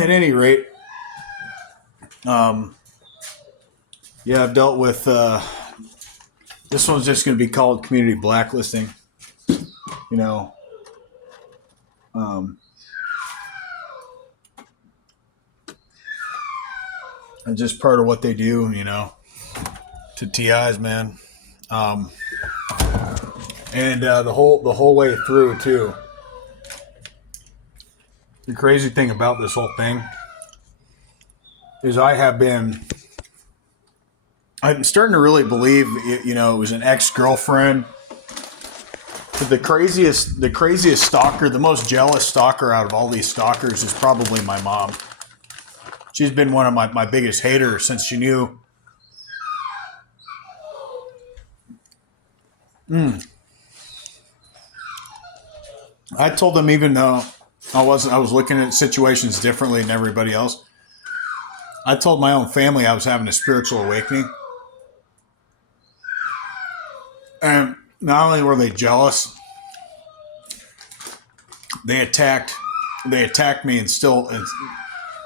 at any rate, yeah, I've dealt with. This one's just going to be called community blacklisting. You know, and just part of what they do. You know, to TIs, man, and the whole way through too. The crazy thing about this whole thing is I'm starting to really believe, you know, it was an ex-girlfriend. The craziest stalker, the most jealous stalker out of all these stalkers is probably my mom. She's been one of my biggest haters since she knew. I told them, even though I was looking at situations differently than everybody else, I told my own family I was having a spiritual awakening. And not only were they jealous, they attacked me, and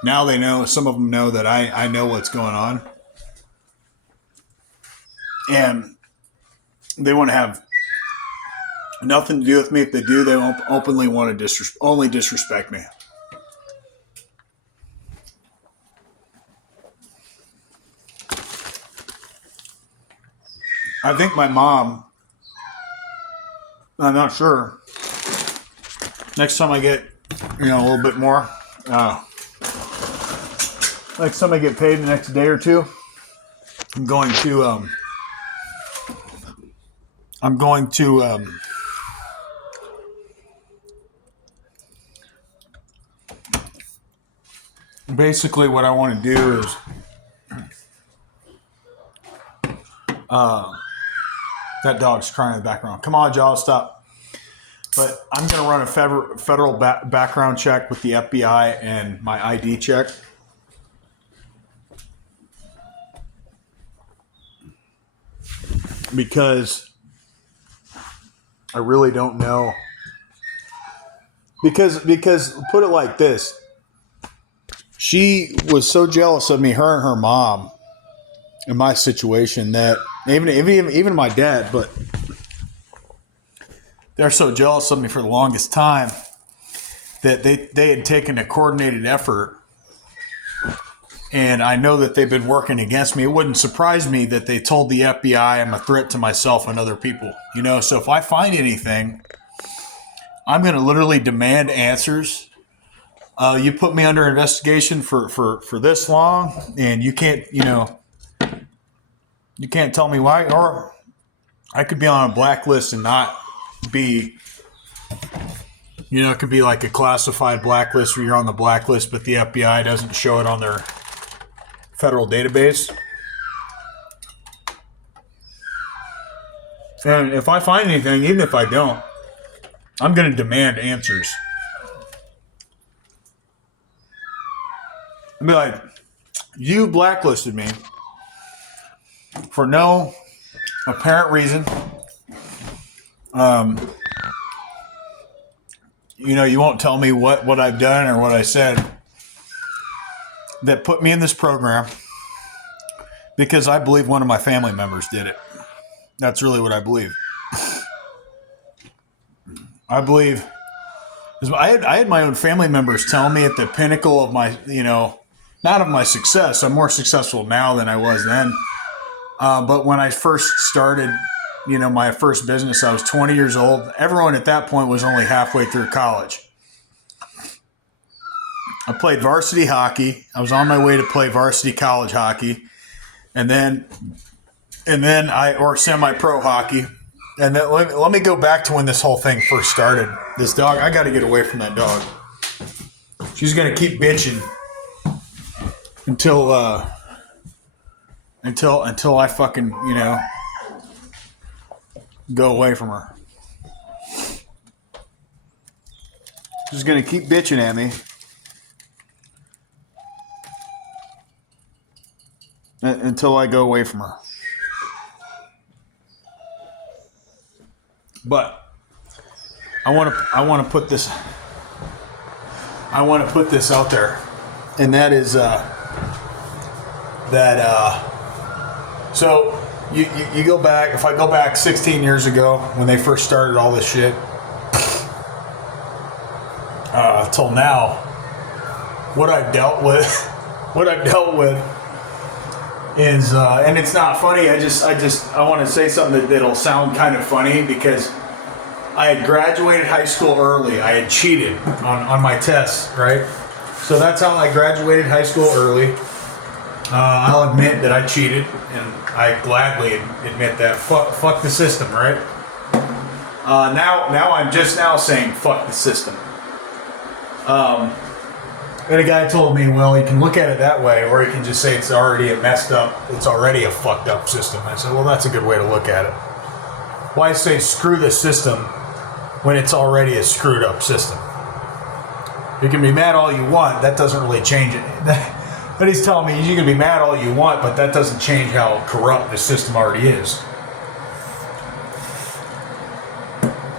now they know, some of them know that I know what's going on. And they want to have nothing to do with me. If they do, they openly want to only disrespect me. I think my mom, I'm not sure. Next time I get, you know, a little bit more, next time I get paid the next day or two, I'm going to basically what I want to do is that dog's crying in the background. Come on, Jaws, stop. But I'm going to run a federal background check with the FBI and my ID check. Because I really don't know. Because put it like this. She was so jealous of me, her and her mom, in my situation, that even my dad, but they're so jealous of me for the longest time that they had taken a coordinated effort. And I know that they've been working against me. It wouldn't surprise me that they told the FBI I'm a threat to myself and other people. You know, so if I find anything, I'm going to literally demand answers. You put me under investigation for this long, and you can't tell me why. Or I could be on a blacklist and not be, you know, it could be like a classified blacklist where you're on the blacklist, but the FBI doesn't show it on their federal database. And if I find anything, even if I don't, I'm going to demand answers. I'll be like, you blacklisted me for no apparent reason. You know, you won't tell me what I've done or what I said that put me in this program, because I believe one of my family members did it. That's really what I believe. I believe I had my own family members tell me at the pinnacle of my, you know, not of my success. I'm more successful now than I was then. But when I first started, you know, my first business, I was 20 years old. Everyone at that point was only halfway through college. I played varsity hockey. I was on my way to play varsity college hockey, and then or semi-pro hockey. And then let me go back to when this whole thing first started. This dog, I got to get away from that dog. She's gonna keep bitching until I fucking, you know, go away from her. She's gonna keep bitching at me until I go away from her. But I want to put this out there. and that is so you go back. If I go back 16 years ago when they first started all this shit, till now, what I've dealt with is, and it's not funny. I want to say something that'll sound kind of funny because I had graduated high school early. I had cheated on my tests, right? So that's how I graduated high school early. I'll admit that I cheated, and I gladly admit that. Fuck the system, right? Now I'm just now saying fuck the system. And a guy told me, well, you can look at it that way, or you can just say it's already it's already a fucked up system. I said, well, that's a good way to look at it. Why say screw the system when it's already a screwed up system? You can be mad all you want, that doesn't really change it. But he's telling me you can be mad all you want, but that doesn't change how corrupt the system already is.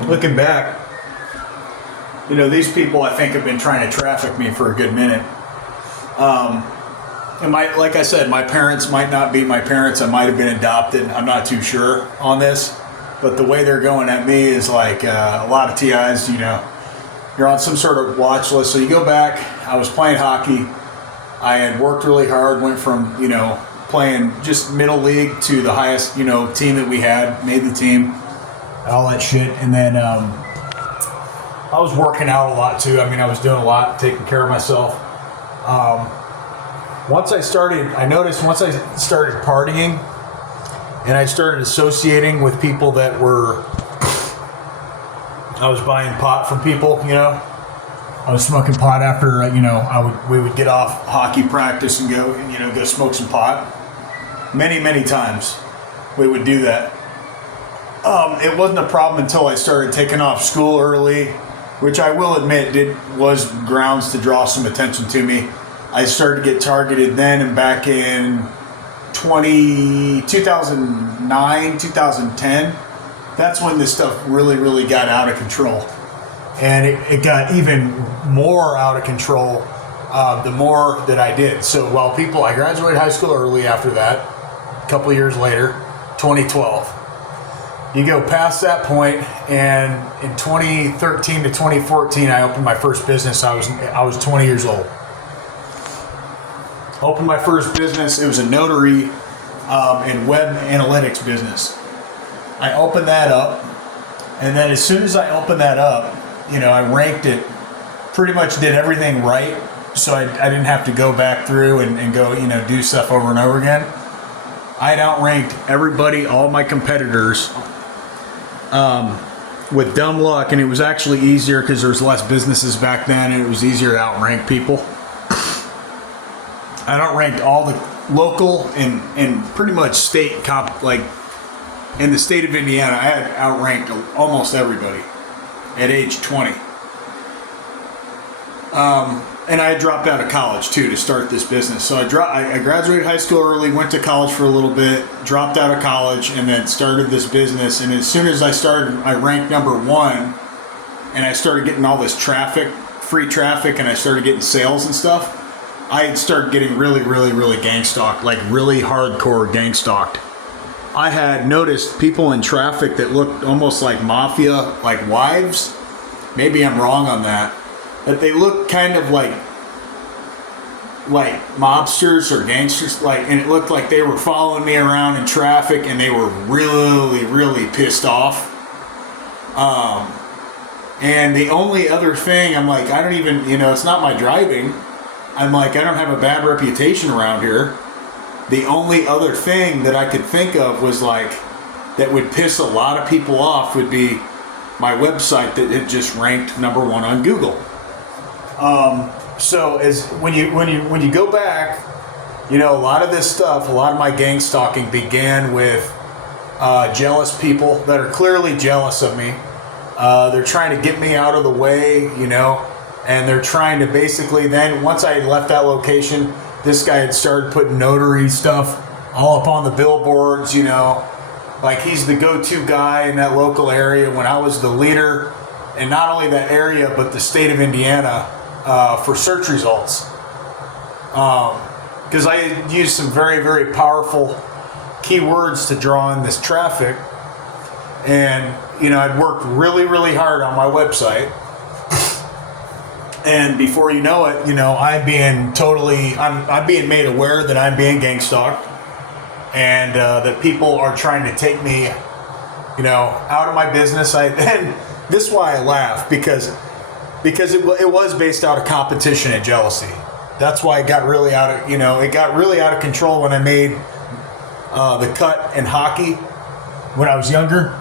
Looking back, these people I think have been trying to traffic me for a good minute. And like I said, my parents might not be my parents. I might have been adopted. I'm not too sure on this. But the way they're going at me is like a lot of TIs, you're on some sort of watch list. So you go back, I was playing hockey. I had worked really hard, went from, playing just middle league to the highest, team that we had, made the team, all that shit. And then I was working out a lot too. I was doing a lot, taking care of myself. Once I started partying and I started associating with people that I was buying pot from people, I was smoking pot after, we would get off hockey practice and go smoke some pot. Many, many times we would do that. It wasn't a problem until I started taking off school early, which I will admit was grounds to draw some attention to me. I started to get targeted then, and back in 2009, 2010, that's when this stuff really, really got out of control. And it got even more out of control the more that I did. So I graduated high school early after that, a couple of years later, 2012. You go past that point, and in 2013 to 2014, I opened my first business. I was 20 years old. Opened my first business. It was a notary and web analytics business. I opened that up, and then as soon as I opened that up, I ranked it, pretty much did everything right, so I didn't have to go back through and go, do stuff over and over again. I had outranked everybody, all my competitors, with dumb luck, and it was actually easier because there was less businesses back then, and it was easier to outrank people. I outranked all the local and pretty much state in the state of Indiana. I had outranked almost everybody at age 20. And I had dropped out of college too to start this business. So I graduated high school early, went to college for a little bit, dropped out of college, and then started this business. And as soon as I started, I ranked number 1, and I started getting all this free traffic, and I started getting sales and stuff. I had started getting really, really, really gang stalked, like really hardcore gang stalked. I had noticed people in traffic that looked almost like mafia, like wives. Maybe I'm wrong on that. But they looked kind of like mobsters or gangsters, and it looked like they were following me around in traffic, and they were really, really pissed off. And the only other thing, I'm like, I don't even, it's not my driving. I'm like, I don't have a bad reputation around here. The only other thing that I could think of was that would piss a lot of people off would be my website that had just ranked number 1 on Google. So when you go back, a lot of this stuff, a lot of my gang stalking began with jealous people that are clearly jealous of me. They're trying to get me out of the way, and they're trying to basically then, once I had left that location, this guy had started putting notary stuff all up on the billboards, like he's the go-to guy in that local area when I was the leader, and not only that area, but the state of Indiana for search results. because I used some very, very powerful keywords to draw in this traffic. And, I'd worked really, really hard on my website. And before you know it, I'm being made aware that I'm being gang stalked, and that people are trying to take me, out of my business. And this is why I laugh, because it was based out of competition and jealousy. That's why it got really out of control when I made the cut in hockey. When I was younger,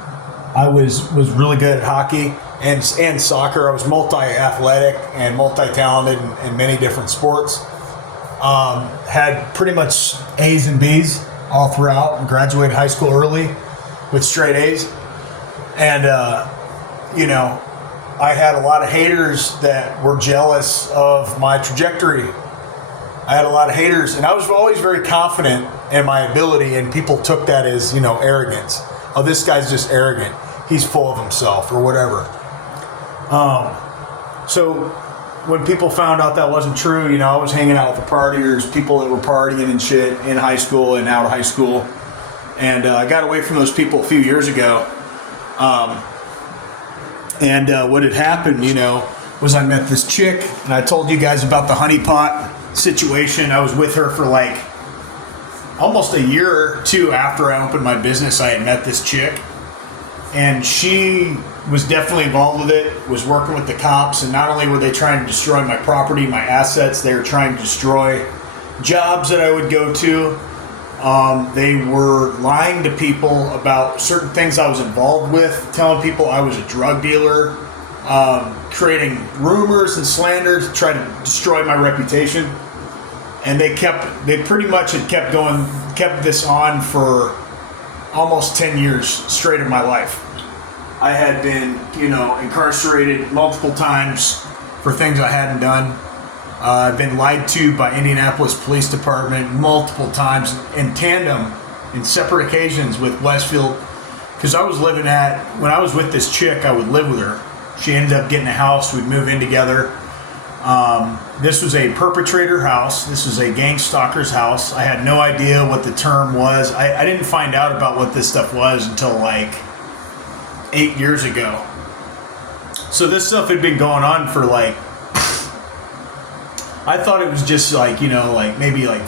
I was really good at hockey and soccer. I was multi-athletic and multi-talented in many different sports. Had pretty much A's and B's all throughout, and graduated high school early with straight A's. And, I had a lot of haters that were jealous of my trajectory. I had a lot of haters, and I was always very confident in my ability, and people took that as, arrogance. Oh, this guy's just arrogant. He's full of himself or whatever. So when people found out that wasn't true, I was hanging out with the partiers, people that were partying and shit in high school and out of high school. And I got away from those people a few years ago. What had happened, was I met this chick, and I told you guys about the honeypot situation. I was with her for like almost a year or two after I opened my business. I had met this chick, and she was definitely involved with it, was working with the cops, and not only were they trying to destroy my property, my assets, they were trying to destroy jobs that I would go to. They were lying to people about certain things I was involved with, telling people I was a drug dealer, creating rumors and slanders to try to destroy my reputation. And they pretty much had kept this on for almost 10 years straight of my life. I had been, incarcerated multiple times for things I hadn't done. I've been lied to by Indianapolis Police Department multiple times in tandem, in separate occasions with Westfield. Because when I was with this chick, I would live with her. She ended up getting a house. We'd move in together. This was a perpetrator house. This was a gang stalker's house. I had no idea what the term was. I didn't find out about what this stuff was until like 8 years ago. So this stuff had been going on for like, I thought it was just like, maybe like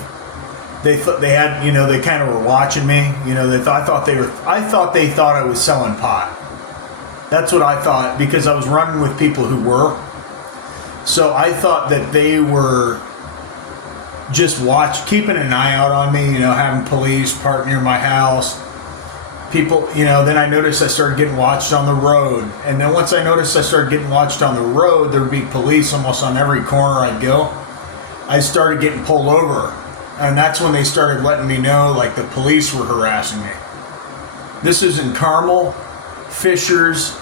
they had, they kind of were watching me. I thought they thought I was selling pot. That's what I thought, because I was running with people who were. So I thought that they were just keeping an eye out on me, having police parked near my house. People, then I noticed I started getting watched on the road. And then once I noticed I started getting watched on the road, there would be police almost on every corner I'd go. I started getting pulled over. And that's when they started letting me know, like, the police were harassing me. This is in Carmel, Fishers.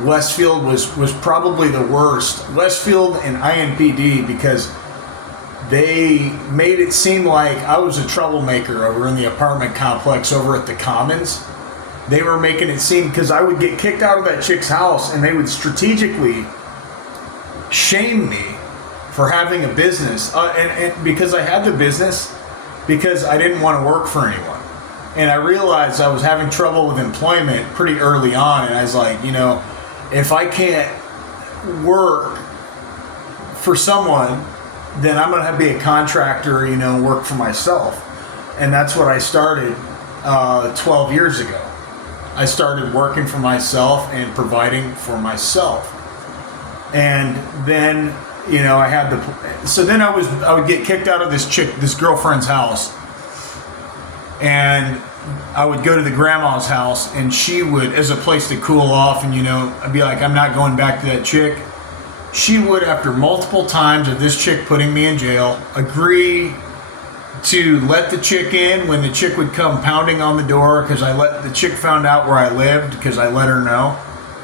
Westfield was probably the worst. Westfield and INPD, because they made it seem like I was a troublemaker over in the apartment complex over at the Commons. They were making it seem, because I would get kicked out of that chick's house, and they would strategically shame me for having a business. And because I had the business, because I didn't want to work for anyone. And I realized I was having trouble with employment pretty early on, and I was like, if I can't work for someone, then I'm going to be a contractor, work for myself. And that's what I started 12 years ago. I started working for myself and providing for myself. And then, I had then I would get kicked out of this girlfriend's house. And I would go to the grandma's house, and she would, as a place to cool off, and I'd be like, I'm not going back to that chick. She would, after multiple times of this chick putting me in jail, agree to let the chick in when the chick would come pounding on the door, because the chick found out where I lived because I let her know,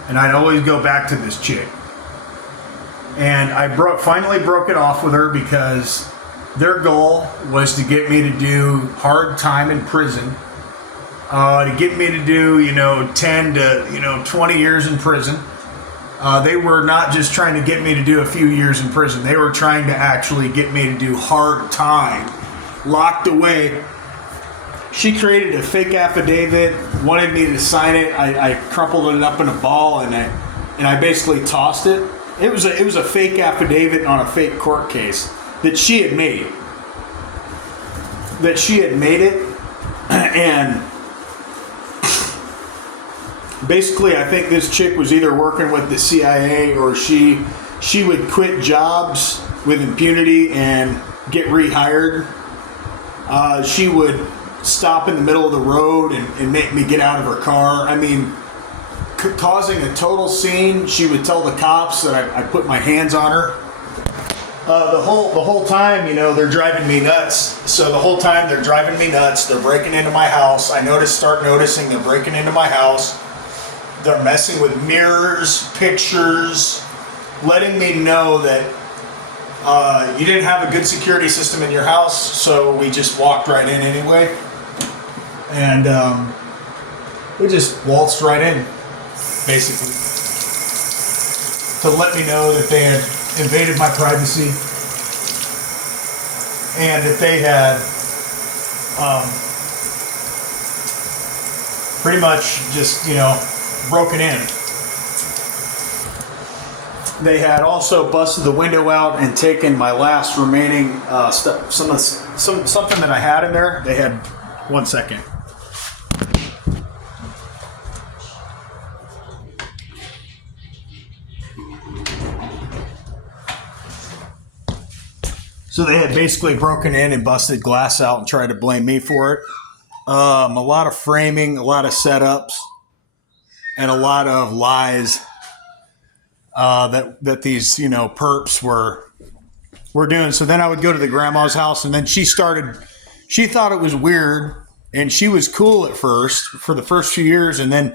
and I'd always go back to this chick. And I finally broke it off with her, because their goal was to get me to do hard time in prison, to get me to do 10 to 20 years in prison. They were not just trying to get me to do a few years in prison. They were trying to actually get me to do hard time, locked away. She created a fake affidavit, wanted me to sign it. I crumpled it up in a ball and I basically tossed it. It was a fake affidavit on a fake court case that she had made. And basically, I think this chick was either working with the CIA or she would quit jobs with impunity and get rehired. She would stop in the middle of the road and make me get out of her car. I mean, causing a total scene. She would tell the cops that I put my hands on her. The whole time, they're driving me nuts. So the whole time they're driving me nuts. They're breaking into my house. I start noticing they're breaking into my house. They're messing with mirrors, pictures, letting me know that you didn't have a good security system in your house, so we just walked right in anyway. And we just waltzed right in, basically, to let me know that they had invaded my privacy and that they had pretty much just, broken in. They had also busted the window out and taken my last remaining stuff, something that I had in there. They had, 1 second. So they had basically broken in and busted glass out and tried to blame me for it. A lot of framing, a lot of setups, and a lot of lies that these perps were doing. So then I would go to the grandma's house, and then she thought it was weird, and she was cool at first for the first few years, and then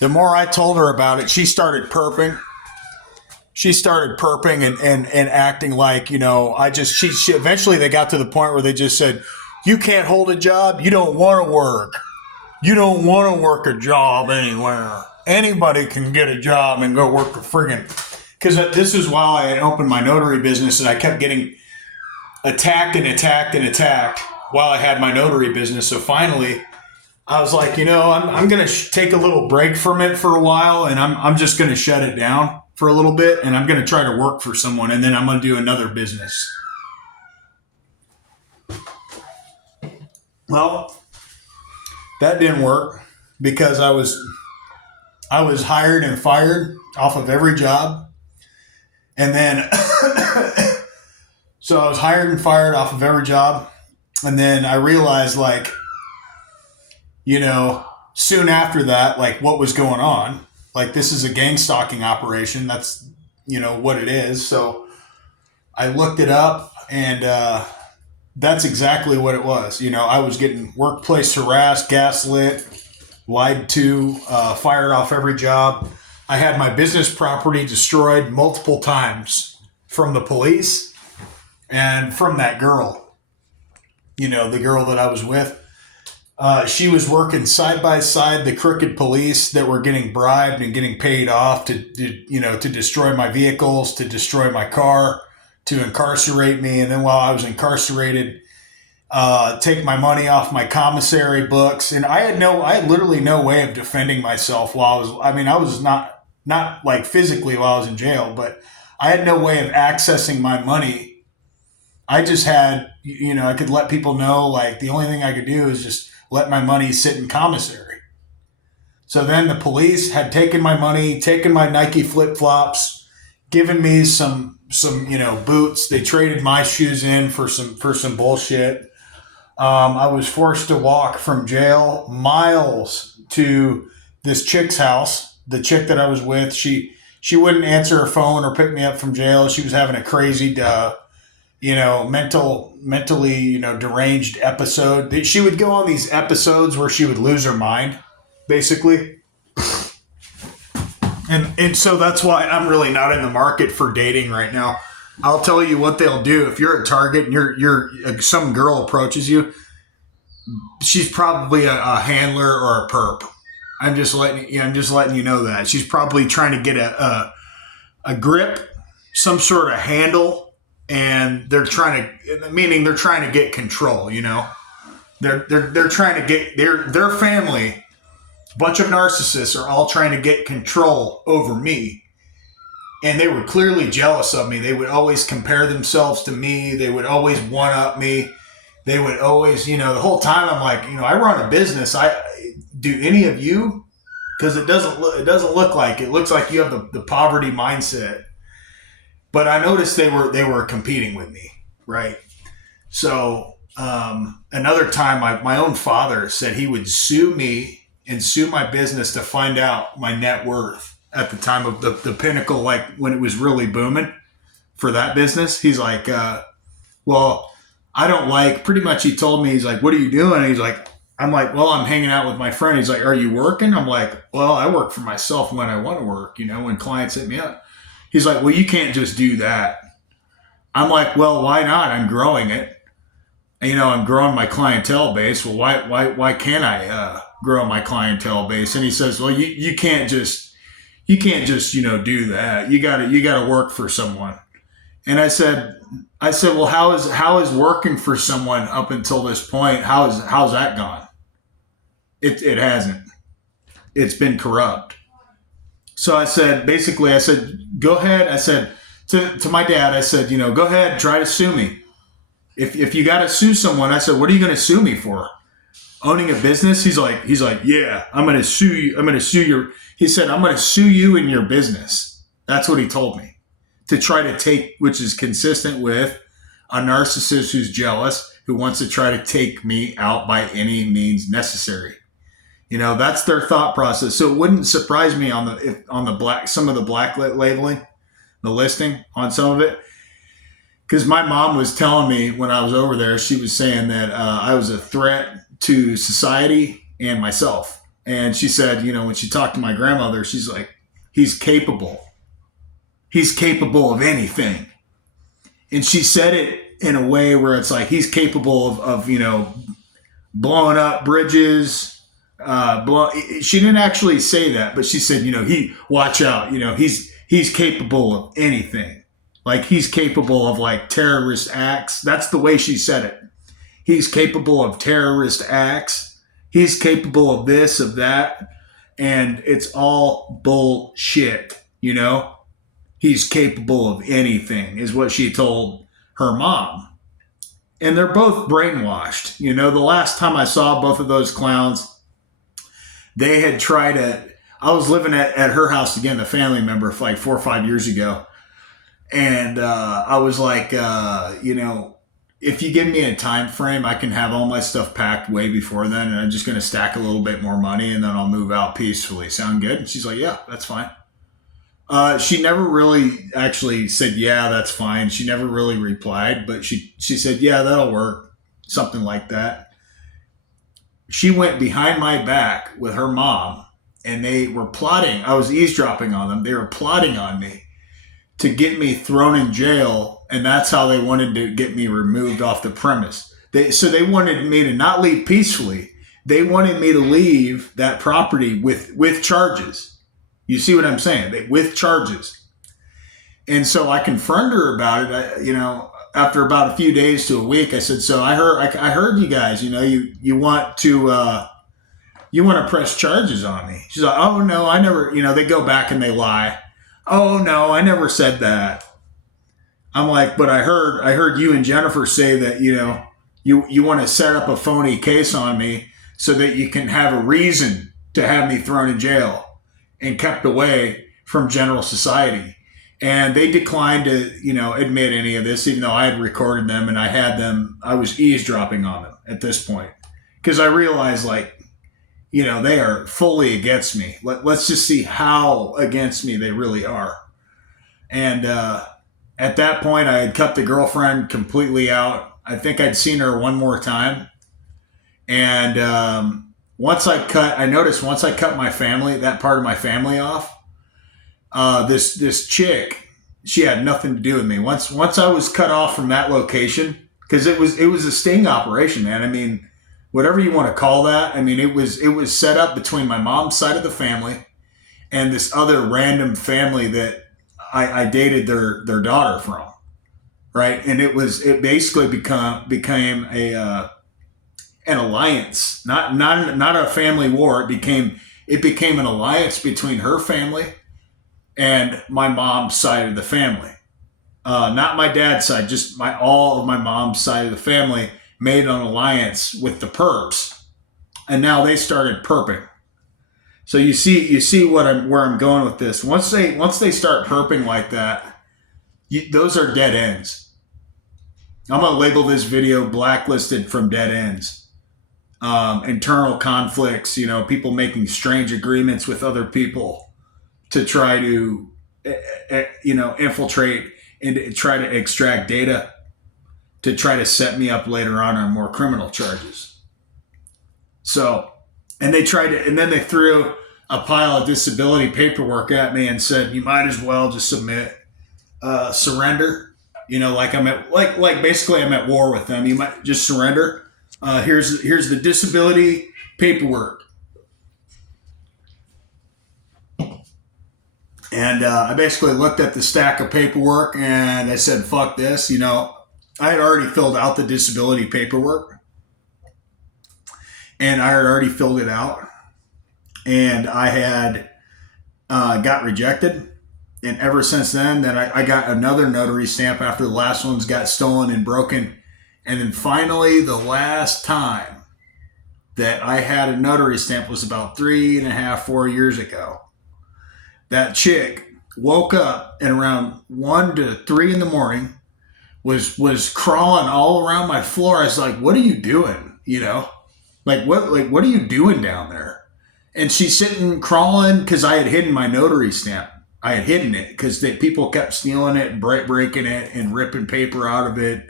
the more I told her about it, she started perping. She started perping and acting like, she eventually they got to the point where they just said, you can't hold a job. You don't want to work. You don't want to work a job anywhere. Anybody can get a job and go work for friggin'. Because this is while I had opened my notary business and I kept getting attacked while I had my notary business. So finally, I was like, I'm going to take a little break from it for a while, and I'm just going to shut it down for a little bit, and I'm going to try to work for someone, and then I'm going to do another business. Well, that didn't work because I was hired and fired off of every job. And then, so I was hired and fired off of every job. And then I realized, soon after that, what was going on. This is a gang stalking operation. That's, what it is. So I looked it up, and that's exactly what it was. I was getting workplace harassed, gaslit, lied to, fired off every job. I had my business property destroyed multiple times from the police and from that girl, the girl that I was with. She was working side by side the crooked police that were getting bribed and getting paid off to destroy my vehicles, to destroy my car, to incarcerate me. And then while I was incarcerated, take my money off my commissary books. And I had literally no way of defending myself while I was not physically while I was in jail, but I had no way of accessing my money. I just had, I could let people know, the only thing I could do is just let my money sit in commissary. So then the police had taken my money, taken my Nike flip-flops, given me some boots. They traded my shoes in for some bullshit. I was forced to walk from jail miles to this chick's house. The chick that I was with, she wouldn't answer her phone or pick me up from jail. She was having a crazy, mentally, deranged episode. She would go on these episodes where she would lose her mind, basically. And so that's why I'm really not in the market for dating right now. I'll tell you what they'll do. If you're a target and you're some girl approaches you, she's probably a handler or a perp. I'm just letting you know that she's probably trying to get a a grip, some sort of handle, and they're trying to get control. They're trying to get their family. A bunch of narcissists are all trying to get control over me. And they were clearly jealous of me. They would always compare themselves to me. They would always one up me. They would always, the whole time I'm like, I run a business. Do any of you? Because it doesn't look like it. It looks like you have the poverty mindset. But I noticed they were competing with me, right? So another time, my own father said he would sue me and sue my business to find out my net worth at the time of the pinnacle, like when it was really booming for that business. He's like, well, I don't like, pretty much he told me, he's like, what are you doing? And I'm like, well, I'm hanging out with my friend. He's like, are you working? I'm like, well, I work for myself when I want to work, when clients hit me up. He's like, well, you can't just do that. I'm like, well, why not? I'm growing it. I'm growing my clientele base. Well, why can't I grow my clientele base? And he says, well, you can't just do that. You gotta work for someone. And I said, well, how is working for someone up until this point? How's that gone? It hasn't. It's been corrupt. So I said, go ahead. I said to my dad, I said, go ahead, try to sue me. If you got to sue someone, I said, what are you going to sue me for? Owning a business? He's like, yeah, I'm going to sue you. He said, I'm going to sue you in your business. That's what he told me, to try to take, which is consistent with a narcissist who's jealous, who wants to try to take me out by any means necessary. That's their thought process. So it wouldn't surprise me on some of the black labeling, the listing on some of it. Because my mom was telling me when I was over there, she was saying that I was a threat to society and myself. And she said, when she talked to my grandmother, she's like, he's capable. He's capable of anything. And she said it in a way where it's like, he's capable of blowing up bridges. She didn't actually say that, but she said, watch out, he's capable of anything. Like, he's capable of like terrorist acts. That's the way she said it. He's capable of terrorist acts. He's capable of this, of that. And it's all bullshit, He's capable of anything, is what she told her mom. And they're both brainwashed. The last time I saw both of those clowns, they had tried I was living at her house again, a family member, like 4 or 5 years ago. And I was like, if you give me a time frame, I can have all my stuff packed way before then, and I'm just going to stack a little bit more money, and then I'll move out peacefully. Sound good? And she's like, yeah, that's fine. She never really actually said, yeah, that's fine. She never really replied, but she said, yeah, that'll work. Something like that. She went behind my back with her mom, and they were plotting. I was eavesdropping on them. They were plotting on me to get me thrown in jail, and that's how they wanted to get me removed off the premise. So they wanted me to not leave peacefully. They wanted me to leave that property with charges. You see what I'm saying? With charges. And so I confronted her about it. After about a few days to a week, I said, so I heard you guys, you want to press charges on me. She's like, oh no, I never, they go back and they lie. Oh no, I never said that. I'm like, but I heard you and Jennifer say that, you want to set up a phony case on me so that you can have a reason to have me thrown in jail and kept away from general society. And they declined to, admit any of this, even though I had recorded them and I was eavesdropping on them at this point. Because I realized, they are fully against me. Let's just see how against me they really are. And at that point, I had cut the girlfriend completely out. I think I'd seen her one more time. And I noticed once I cut my family, that part of my family off, this chick, she had nothing to do with me. Once I was cut off from that location, because it was a sting operation, man. I mean, whatever you want to call that. I mean, it was set up between my mom's side of the family and this other random family that I dated their daughter from, right? And it basically became an alliance, not a family war. It became an alliance between her family and my mom's side of the family. Not my dad's side, just all of my mom's side of the family made an alliance with the perps, and now they started perping. So you see where I'm going with this. Once they start perping like that, those are dead ends. I'm gonna label this video blacklisted from dead ends. Internal conflicts, people making strange agreements with other people to try to, infiltrate and try to extract data to try to set me up later on more criminal charges. So, and then they threw a pile of disability paperwork at me and said, you might as well just submit, surrender. Basically I'm at war with them. You might just surrender. Here's the disability paperwork. And I basically looked at the stack of paperwork and I said, fuck this. I had already filled out the disability paperwork and I had already filled it out and I had got rejected. And ever since then, I got another notary stamp after the last ones got stolen and broken. And then finally, the last time that I had a notary stamp was about 3.5, 4 years ago. That chick woke up and around 1 to 3 in the morning was crawling all around my floor. I was like, what are you doing? What are you doing down there? And she's sitting crawling because I had hidden my notary stamp. I had hidden it because people kept stealing it and breaking it and ripping paper out of it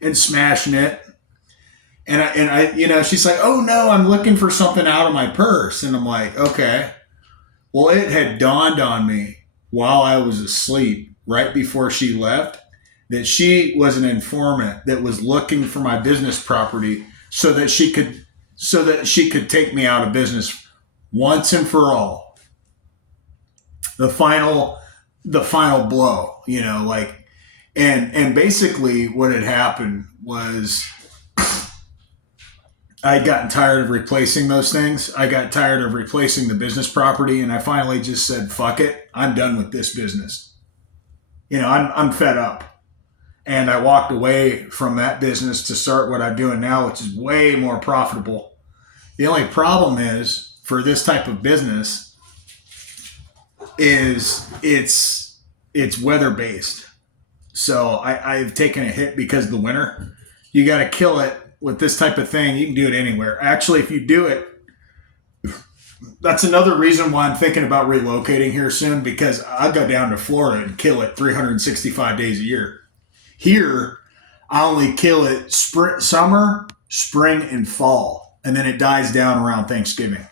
and smashing it. And I she's like, oh no, I'm looking for something out of my purse. And I'm like, okay. Well, it had dawned on me while I was asleep, right before she left, that she was an informant that was looking for my business property so that she could take me out of business once and for all. The final blow, and basically what had happened was I had gotten tired of replacing those things. I got tired of replacing the business property, and I finally just said, fuck it. I'm done with this business. I'm fed up. And I walked away from that business to start what I'm doing now, which is way more profitable. The only problem is for this type of business is it's weather-based. So I've taken a hit because of the winter. You got to kill it. With this type of thing, you can do it anywhere. Actually, if you do it, that's another reason why I'm thinking about relocating here soon, because I'll go down to Florida and kill it 365 days a year. Here, I only kill it summer, spring, and fall, and then it dies down around Thanksgiving.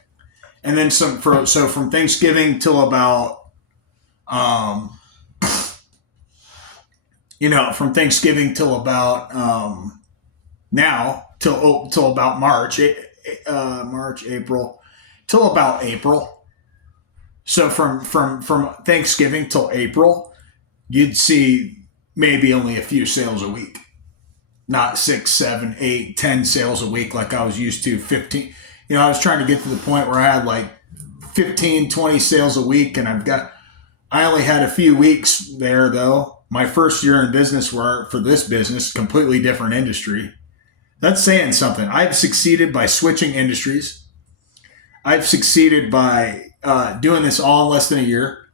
And then from Thanksgiving till about, from Thanksgiving till about, now till about March, April, till about April. So from Thanksgiving till April, you'd see maybe only a few sales a week, not 6, 7, 8, 10 sales a week like I was used to. 15. I was trying to get to the point where I had like 15, 20 sales a week, and I only had a few weeks there though. My first year in business for this business, completely different industry. That's saying something. I've succeeded by switching industries. I've succeeded by doing this all in less than a year.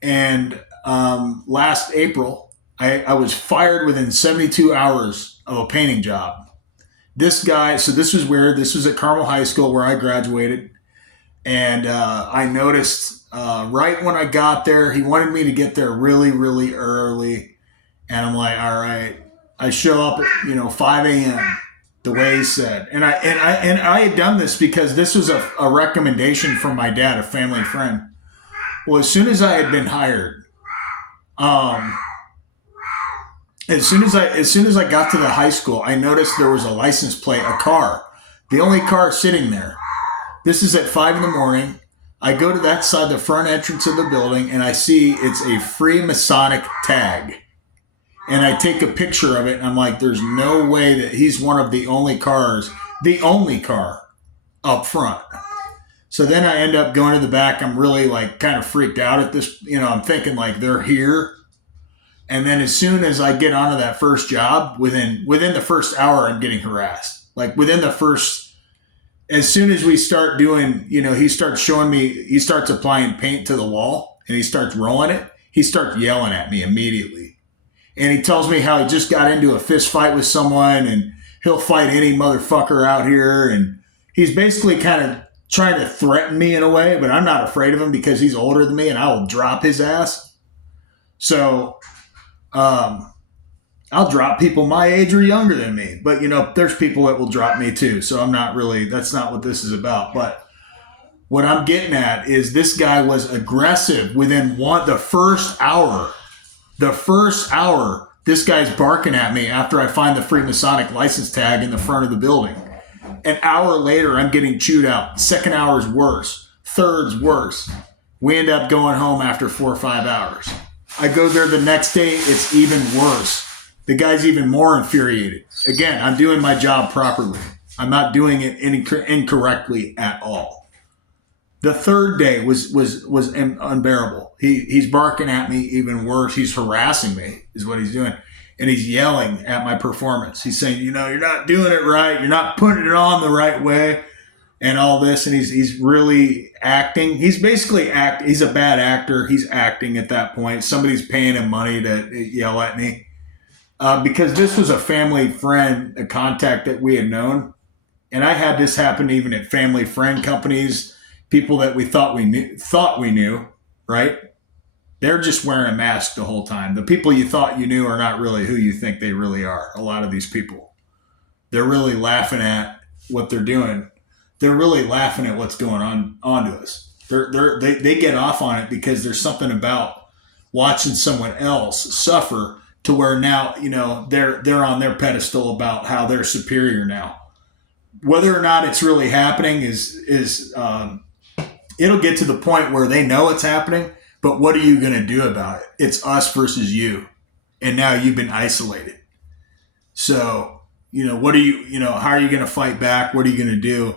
And last April, I was fired within 72 hours of a painting job. This guy, so this was weird. This was at Carmel High School where I graduated. And I noticed right when I got there, he wanted me to get there really, really early. And I'm like, all right. I show up at 5 a.m. the way he said, and I had done this because this was a recommendation from my dad, a family friend. Well, as soon as I had been hired, as soon as I got to the high school, I noticed there was a license plate, a car, the only car sitting there. This is at 5 in the morning. I go to that side, the front entrance of the building, and I see it's a Freemasonic tag. And I take a picture of it, and I'm like, there's no way that he's one of the only car up front. So then I end up going to the back. I'm really like kind of freaked out at this. I'm thinking like they're here. And then as soon as I get onto that first job, within the first hour, I'm getting harassed. Like as soon as we start doing, he starts showing me, he starts applying paint to the wall and he starts rolling it. He starts yelling at me immediately. And he tells me how he just got into a fist fight with someone and he'll fight any motherfucker out here. And he's basically kind of trying to threaten me in a way, but I'm not afraid of him because he's older than me and I will drop his ass. So, I'll drop people my age or younger than me, but there's people that will drop me too. So that's not what this is about. But what I'm getting at is this guy was aggressive within the first hour, this guy's barking at me after I find the Freemasonic license tag in the front of the building. An hour later, I'm getting chewed out. Second hour is worse. Third's worse. We end up going home after 4 or 5 hours. I go there the next day, it's even worse. The guy's even more infuriated. Again, I'm doing my job properly. I'm not doing it incorrectly at all. The third day was unbearable. He's barking at me even worse. He's harassing me is what he's doing. And he's yelling at my performance. He's saying, you're not doing it right. You're not putting it on the right way and all this. And he's really acting. He's basically he's a bad actor. He's acting at that point. Somebody's paying him money to yell at me. Because this was a family friend, a contact that we had known. And I had this happen even at family friend companies, people that we thought we knew, right? They're just wearing a mask the whole time. The people you thought you knew are not really who you think they really are. A lot of these people, they're really laughing at what they're doing. They're really laughing at what's going on to us. They get off on it because there's something about watching someone else suffer to where now, they're on their pedestal about how they're superior now. Whether or not it's really happening is it'll get to the point where they know it's happening, but what are you going to do about it? It's us versus you. And now you've been isolated. So, what are how are you going to fight back? What are you going to do?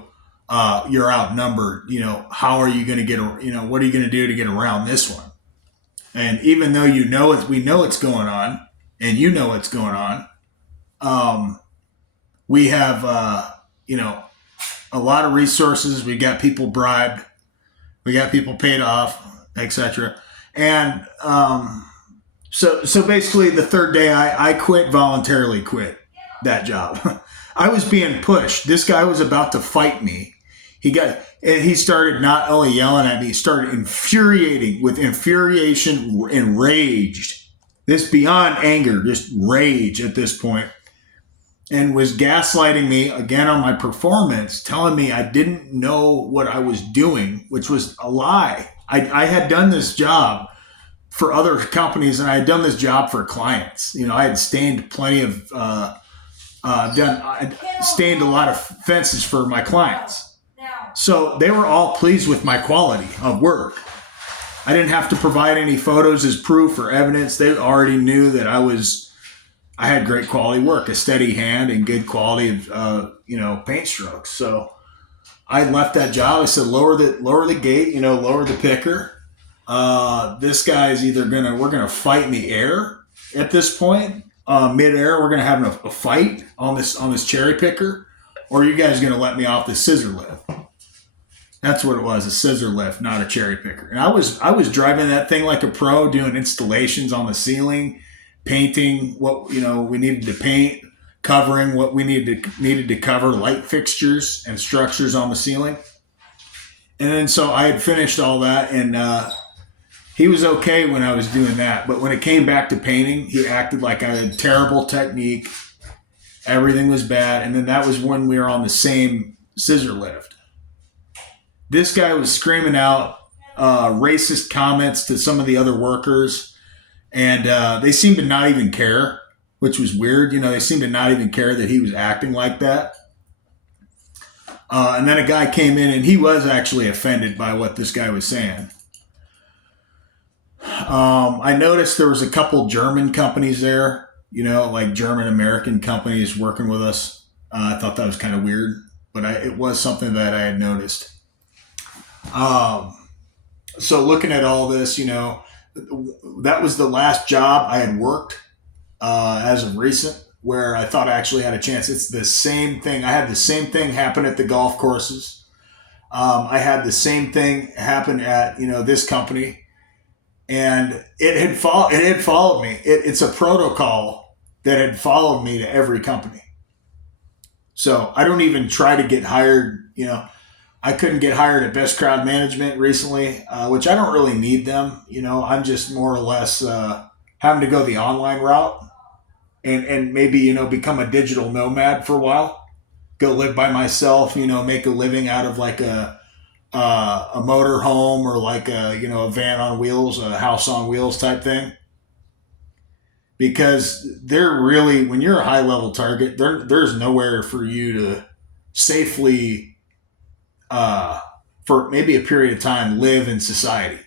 You're outnumbered. How are you going to what are you going to do to get around this one? And even though we know it's going on and what's going on, we have, a lot of resources. We got people bribed. We got people paid off, etc. And so basically the third day I voluntarily quit that job. I was being pushed. This guy was about to fight me. He started not only yelling at me, he started infuriating with infuriation and rage. This beyond anger, just rage at this point. And was gaslighting me again on my performance, telling me I didn't know what I was doing, which was a lie. I had done this job for other companies and I had done this job for clients. I had stained plenty of, I'd stained a lot of fences for my clients. So they were all pleased with my quality of work. I didn't have to provide any photos as proof or evidence. They already knew that I had great quality work, a steady hand and good quality of, paint strokes. So I left that job. I said, lower the gate, lower the picker. This guy's we're going to fight in the air at this point, mid-air. We're going to have a fight on this cherry picker, or you guys are going to let me off the scissor lift. That's what it was, a scissor lift, not a cherry picker. And I was driving that thing like a pro, doing installations on the ceiling, painting what we needed to paint, covering what we needed to cover, light fixtures and structures on the ceiling. And then so I had finished all that, and he was okay when I was doing that. But when it came back to painting, he acted like I had terrible technique. Everything was bad. And then that was when we were on the same scissor lift. This guy was screaming out racist comments to some of the other workers. And they seemed to not even care, which was weird. They seemed to not even care that he was acting like that. And then a guy came in and he was actually offended by what this guy was saying. I noticed there was a couple German companies there, like German American companies working with us. I thought that was kind of weird, but it was something that I had noticed. So looking at all this, that was the last job I had worked as of recent where I thought I actually had a chance. It's the same thing. I had the same thing happen at the golf courses. I had the same thing happen at this company, and it had followed me. It's a protocol that had followed me to every company. So I don't even try to get hired. I couldn't get hired at Best Crowd Management recently, which I don't really need them. I'm just more or less having to go the online route and maybe become a digital nomad for a while. Go live by myself. Make a living out of like a motor home or like a van on wheels, a house on wheels type thing. Because they're really, when you're a high level target, there's nowhere for you to safely, for maybe a period of time, live in society.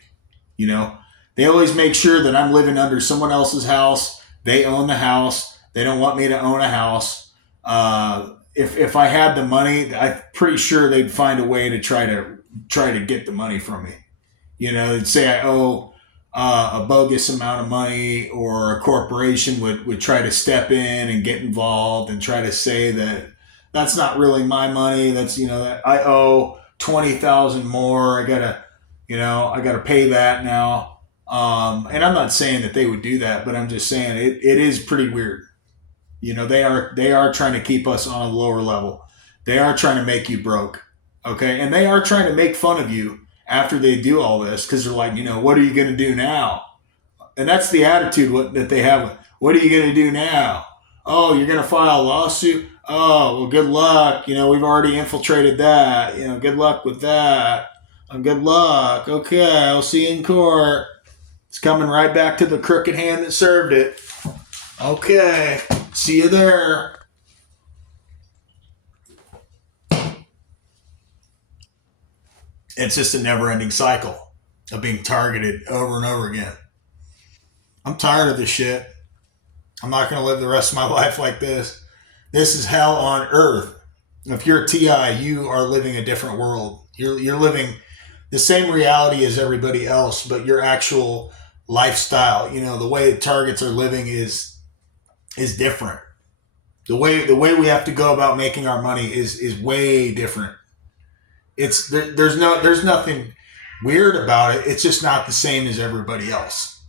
They always make sure that I'm living under someone else's house. They own the house. They don't want me to own a house. If I had the money, I'm pretty sure they'd find a way to try to get the money from me. They'd say I owe a bogus amount of money, or a corporation would try to step in and get involved and try to say that that's not really my money. That's that I owe 20,000 more. I gotta pay that now. And I'm not saying that they would do that, but I'm just saying it is pretty weird. They are trying to keep us on a lower level. They are trying to make you broke. Okay. And they are trying to make fun of you after they do all this, because they're like, what are you going to do now? And that's the attitude that they have. What are you going to do now? Oh, you're going to file a lawsuit? Oh, well, good luck. We've already infiltrated that. Good luck with that. Good luck. Okay, I'll see you in court. It's coming right back to the crooked hand that served it. Okay, see you there. It's just a never-ending cycle of being targeted over and over again. I'm tired of this shit. I'm not going to live the rest of my life like this. This is hell on earth. If you're a TI, you are living a different world. You're living the same reality as everybody else, but your actual lifestyle, the way targets are living is different. The way we have to go about making our money is way different. There's nothing weird about it. It's just not the same as everybody else.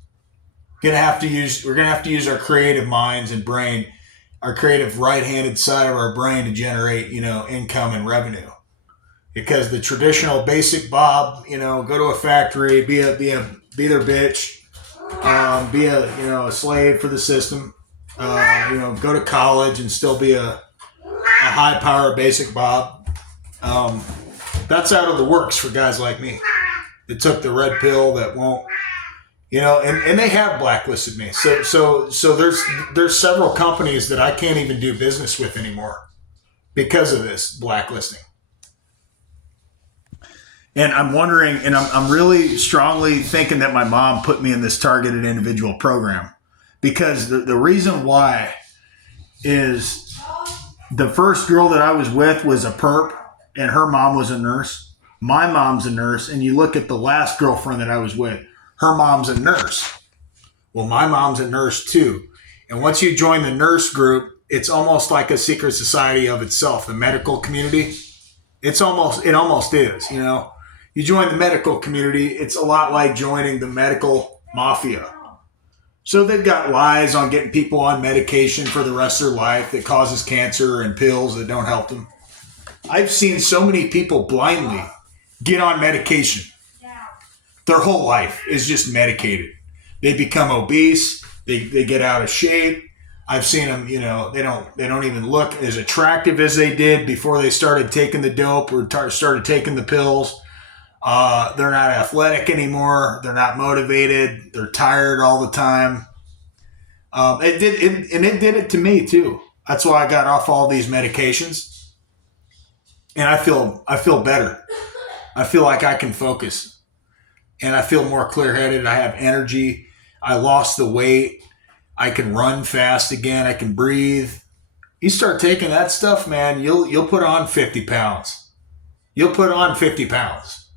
We're gonna have to use our creative minds and brain, our creative right-handed side of our brain to generate, income and revenue. Because the traditional basic Bob, go to a factory, be their bitch, be a slave for the system, go to college and still be a high power basic Bob. That's out of the works for guys like me that took the red pill that won't, and they have blacklisted me. So there's several companies that I can't even do business with anymore because of this blacklisting. And I'm wondering, and I'm really strongly thinking that my mom put me in this targeted individual program, because the reason why is the first girl that I was with was a perp, and her mom was a nurse. My mom's a nurse. And you look at the last girlfriend that I was with, her mom's a nurse. Well, my mom's a nurse too. And once you join the nurse group, it's almost like a secret society of itself, the medical community. It almost is, You join the medical community, it's a lot like joining the medical mafia. So they've got lies on getting people on medication for the rest of their life that causes cancer and pills that don't help them. I've seen so many people blindly get on medication. Their whole life is just medicated. They become obese. They get out of shape. I've seen them, they don't even look as attractive as they did before they started taking the dope or started taking the pills. They're not athletic anymore. They're not motivated. They're tired all the time. It did it to me too. That's why I got off all these medications. and I feel better. I feel like I can focus, and I feel more clear-headed. I have energy. I lost the weight. I can run fast again. I can breathe. You start taking that stuff, man, you'll put on 50 pounds. You'll put on 50 pounds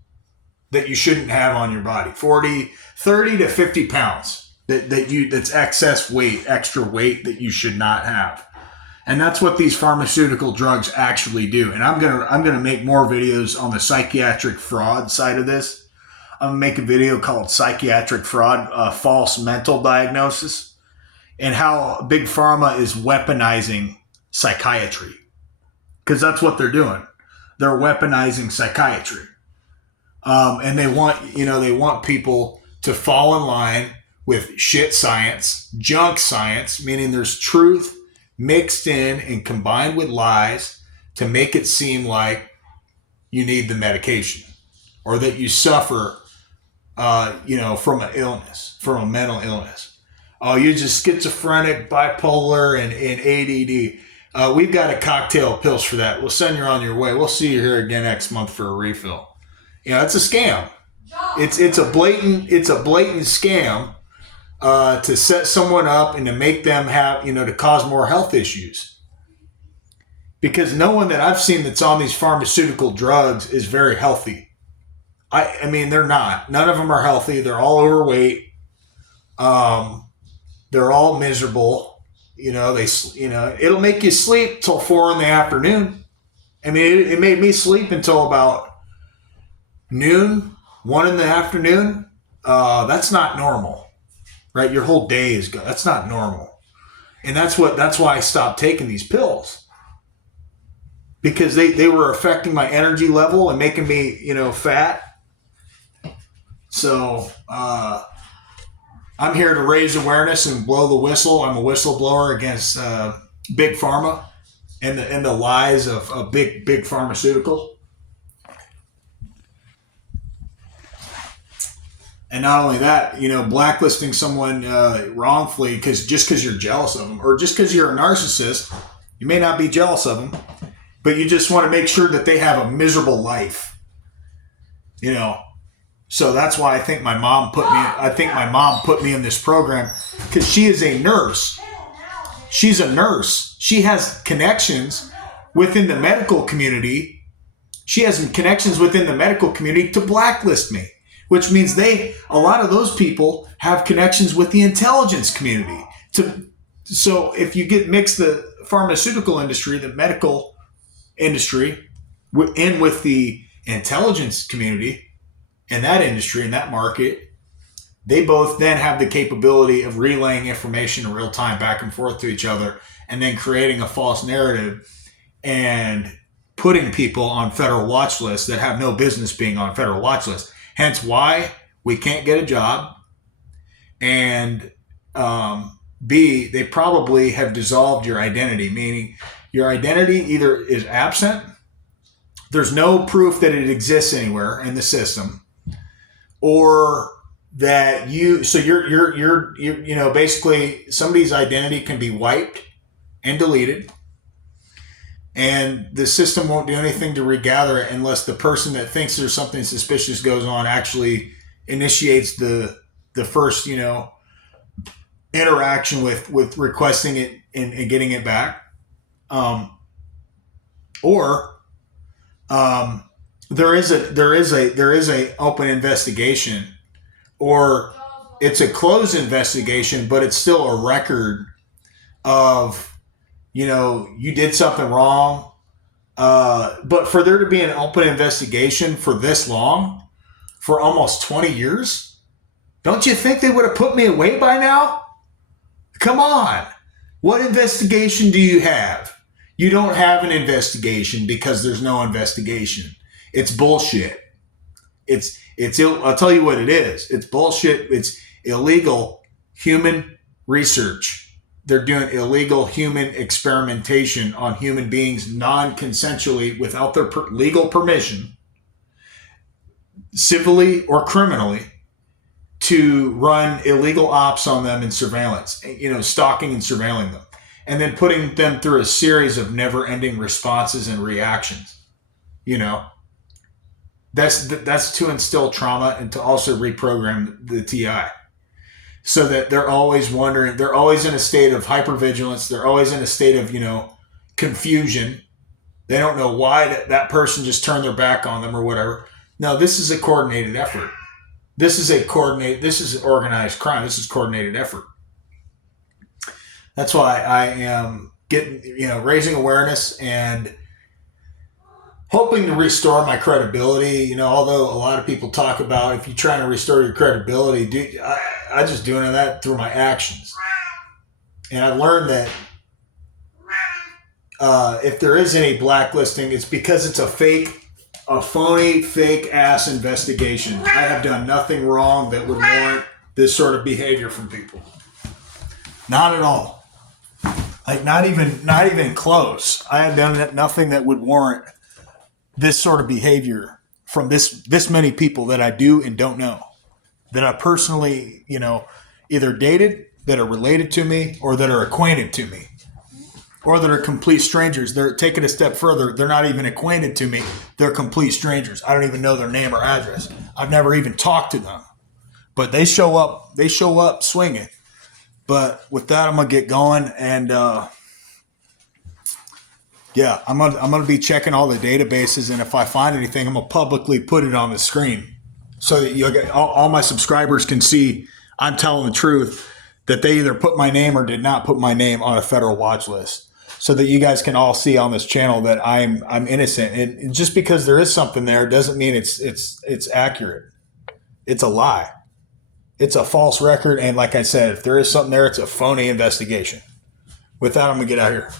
that you shouldn't have on your body. 30 to 50 pounds that's excess weight, extra weight that you should not have. And that's what these pharmaceutical drugs actually do. And I'm gonna make more videos on the psychiatric fraud side of this. I'm gonna make a video called Psychiatric Fraud, False Mental Diagnosis, and how Big Pharma is weaponizing psychiatry. Because that's what they're doing. They're weaponizing psychiatry. And they want people to fall in line with shit science, junk science, meaning there's truth mixed in and combined with lies to make it seem like you need the medication or that you suffer, from an illness, from a mental illness. Oh, you're just schizophrenic, bipolar, and ADD. We've got a cocktail of pills for that. We'll send you on your way. We'll see you here again next month for a refill. It's a scam. It's a blatant scam to set someone up and to make them have, to cause more health issues. Because no one that I've seen that's on these pharmaceutical drugs is very healthy. I mean, they're not. None of them are healthy. They're all overweight. They're all miserable. It'll make you sleep till 4 p.m. I mean, it made me sleep until about noon, 1 p.m. That's not normal, right? Your whole day is good. That's not normal. And that's why I stopped taking these pills, because they were affecting my energy level and making me, fat. So, I'm here to raise awareness and blow the whistle. I'm a whistleblower against, Big Pharma and the lies of big pharmaceutical. And not only that, blacklisting someone wrongfully just because you're jealous of them, or just because you're a narcissist. You may not be jealous of them, but you just want to make sure that they have a miserable life. So that's why I think my mom put me in this program, because she is a nurse. She's a nurse. She has connections within the medical community. She has connections within the medical community to blacklist me, which means a lot of those people have connections with the intelligence community. So if you mix the pharmaceutical industry, the medical industry, in with the intelligence community and that industry and that market, they both then have the capability of relaying information in real time back and forth to each other, and then creating a false narrative and putting people on federal watch lists that have no business being on federal watch lists. Hence why we can't get a job. And B, they probably have dissolved your identity, meaning your identity either is absent, there's no proof that it exists anywhere in the system, or that you're basically somebody's identity can be wiped and deleted, and the system won't do anything to regather it unless the person that thinks there's something suspicious goes on actually initiates the first, interaction with requesting it and getting it back. There is a open investigation, or it's a closed investigation, but it's still a record of, you did something wrong. But for there to be an open investigation for this long, for almost 20 years, don't you think they would have put me away by now? Come on. What investigation do you have? You don't have an investigation because there's no investigation. It's bullshit. I'll tell you what it is. It's bullshit. It's illegal human research. They're doing illegal human experimentation on human beings non-consensually, without their legal permission, civilly or criminally, to run illegal ops on them and surveillance, stalking and surveilling them, and then putting them through a series of never-ending responses and reactions. You know, that's to instill trauma and to also reprogram the TI so that they're always wondering, they're always in a state of hypervigilance, they're always in a state of, confusion. They don't know why that person just turned their back on them or whatever. No, this is a coordinated effort. This is organized crime. This is coordinated effort. That's why I am raising awareness and hoping to restore my credibility. Although a lot of people talk about if you're trying to restore your credibility, I just doing that through my actions. And I've learned that if there is any blacklisting, it's because it's a phony, fake ass investigation. I have done nothing wrong that would warrant this sort of behavior from people. Not at all. Like not even close. I have done nothing that would warrant this sort of behavior from this many people that I do and don't know, that I personally, either dated, that are related to me, or that are acquainted to me, or that are complete strangers. They're taking a step further. They're not even acquainted to me. They're complete strangers. I don't even know their name or address. I've never even talked to them, but they show up. They show up swinging. But with that, I'm gonna get going, and I'm gonna be checking all the databases, and if I find anything, I'm gonna publicly put it on the screen so that all my subscribers can see I'm telling the truth, that they either put my name or did not put my name on a federal watch list, so that you guys can all see on this channel that I'm innocent. And just because there is something there doesn't mean it's accurate. It's a lie. It's a false record. And like I said, if there is something there, it's a phony investigation. With that, I'm going to get out of here.